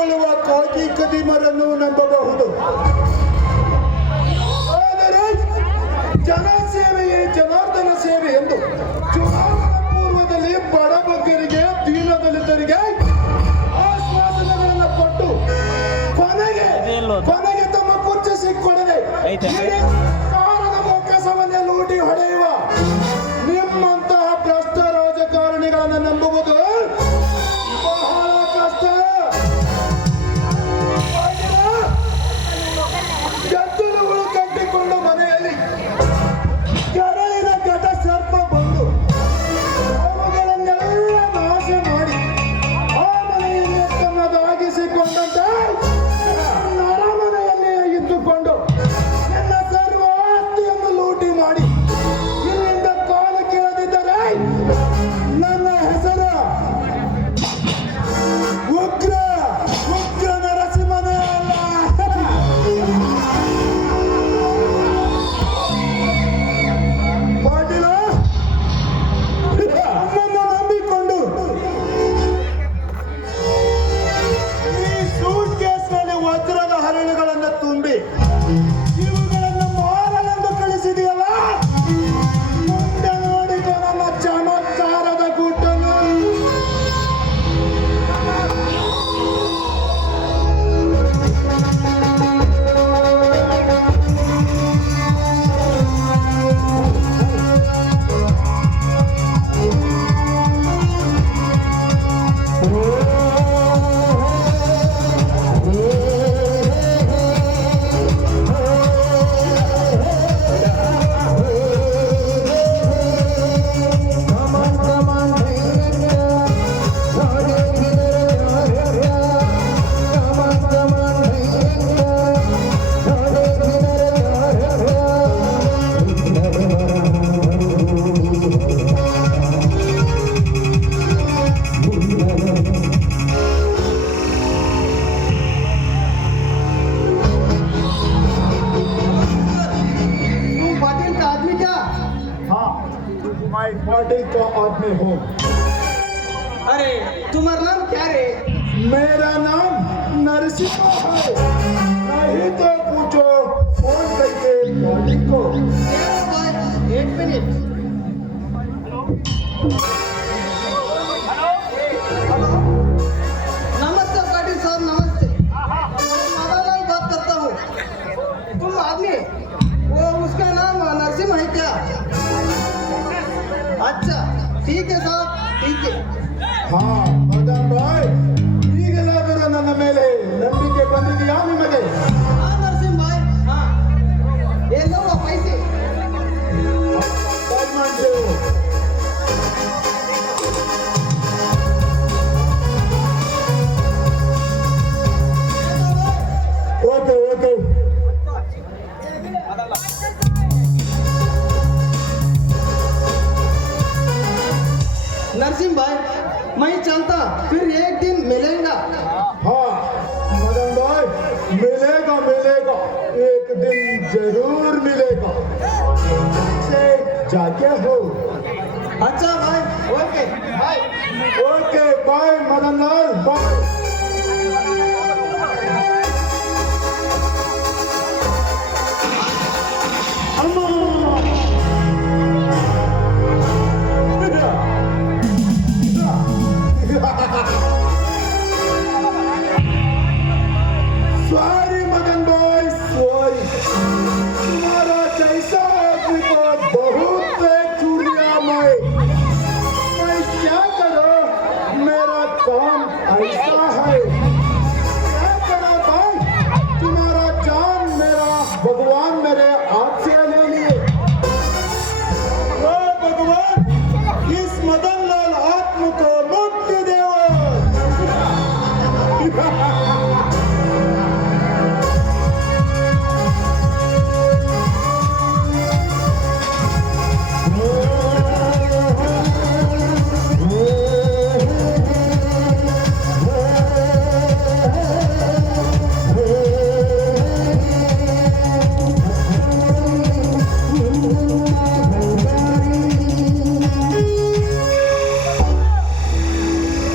ಕೂಗುಕೊಳ್ಳುವ ಕೋಟಿ ಕದಿಮರನ್ನು ನಂಬಬಹುದು. ಆದರೆ ಜನಸೇವೆಯೇ ಜನಾರ್ದನ ಸೇವೆ ಎಂದು ಚುನಾವಣಾ ಪೂರ್ವದಲ್ಲಿ ಬಡಬಗ್ಗರಿಗೆ ದೀನದಲಿತರಿಗೆ ಆಶ್ವಾಸನೆಗಳನ್ನು ಕೊಟ್ಟು ಕೊನೆಗೆ ತಮ್ಮ ಕುಚ್ಚಿಸಿಕೊಳ್ಳದೆ ಕಾರದ ಬೊಕ್ಕಸವನ್ನೇ ಲೂಟಿ ಹೊಡೆಯುವ ನಿಮ್ಮಂತಹ ಭ್ರಷ್ಟ ರಾಜಕಾರಣಿಗಳನ್ನು ನಂಬುವುದು ಬಹಳ ಕಷ್ಟ. ಗದ್ದಲಗಳು ಕಟ್ಟಿಕೊಂಡು ಮನೆಯಲ್ಲಿ ಕೆರಳಿನ ಘಟ ಸರ್ಪ ಬಂದು ಅವುಗಳನ್ನೆಲ್ಲ ನಾಶ ಮಾಡಿ ಆ ಮನೆಯಲ್ಲಿ ತನ್ನದಾಗಿಸಿಕೊಂಡಂತೆ ನರಮನೆಯಲ್ಲೇ ಇದ್ದುಕೊಂಡು ನನ್ನ ಸರ್ವ ಆಸ್ತಿಯನ್ನು ಲೂಟಿ ಮಾಡಿ ಇಲ್ಲಿಂದ ಕಾಲು ಕೇಳದಿದ್ದರೆ ನನ್ನ ಹೆಸರು ಉಗ್ರ ನರಸಿಂಹನೇ ಅಲ್ಲ. ಪಾಟೀಲ, ನನ್ನನ್ನು ನಂಬಿಕೊಂಡು ಈ ಸೂಟ್ ಕೇಸ್ನಲ್ಲಿ ವಜ್ರದ ಹರಳುಗಳನ್ನು ತುಂಬಿ ಇವುಗಳನ್ನು ಮಾರಲೆಂದು ಕಳಿಸಿದೆಯಲ್ಲ, ಮುಂದೆ ನೋಡಿಕೊ ನಮ್ಮ ಚಮತ್ಕಾರದ ಗುಟ್ಟನ್ನು. मैं पाटिल का आदमी हूँ. अरे तुम्हारा नाम क्या रे? मेरा नाम नरसिंह है. नहीं तो पूछो फोन करके पाटिल को. एक मिनट. नमस्ते पाटिल साहब, नमस्ते. मैं बात करता हूँ. तुम आदमी वो उसका नाम नरसिंह है क्या? अच्छा ठीक है साहब, ठीक है. हाँ मदन भाई, ಈಗಲಾದರೂ ನನ್ನ ಮೇಲೆ ನಂಬಿಕೆ ಬಂದಿದೆಯಾ ನಿಮಗೆ? हाँ नरसिंह भाई, हाँ. ये लो वो पैसे. Okay okay. नरसिंह भाई, मैं चलता, फिर एक दिन मिलेगा. हाँ मदन भाई, मिलेगा मिलेगा, एक दिन जरूर मिलेगा. से जाके हो. अच्छा भाई, okay bye. Okay bye Madan Lal, bye. Sorry Madan भाई, सॉरी. तुम्हारा जैसा आदमी को बहुत चूड़िया मैं क्या करूं, मेरा काम ऐसा है.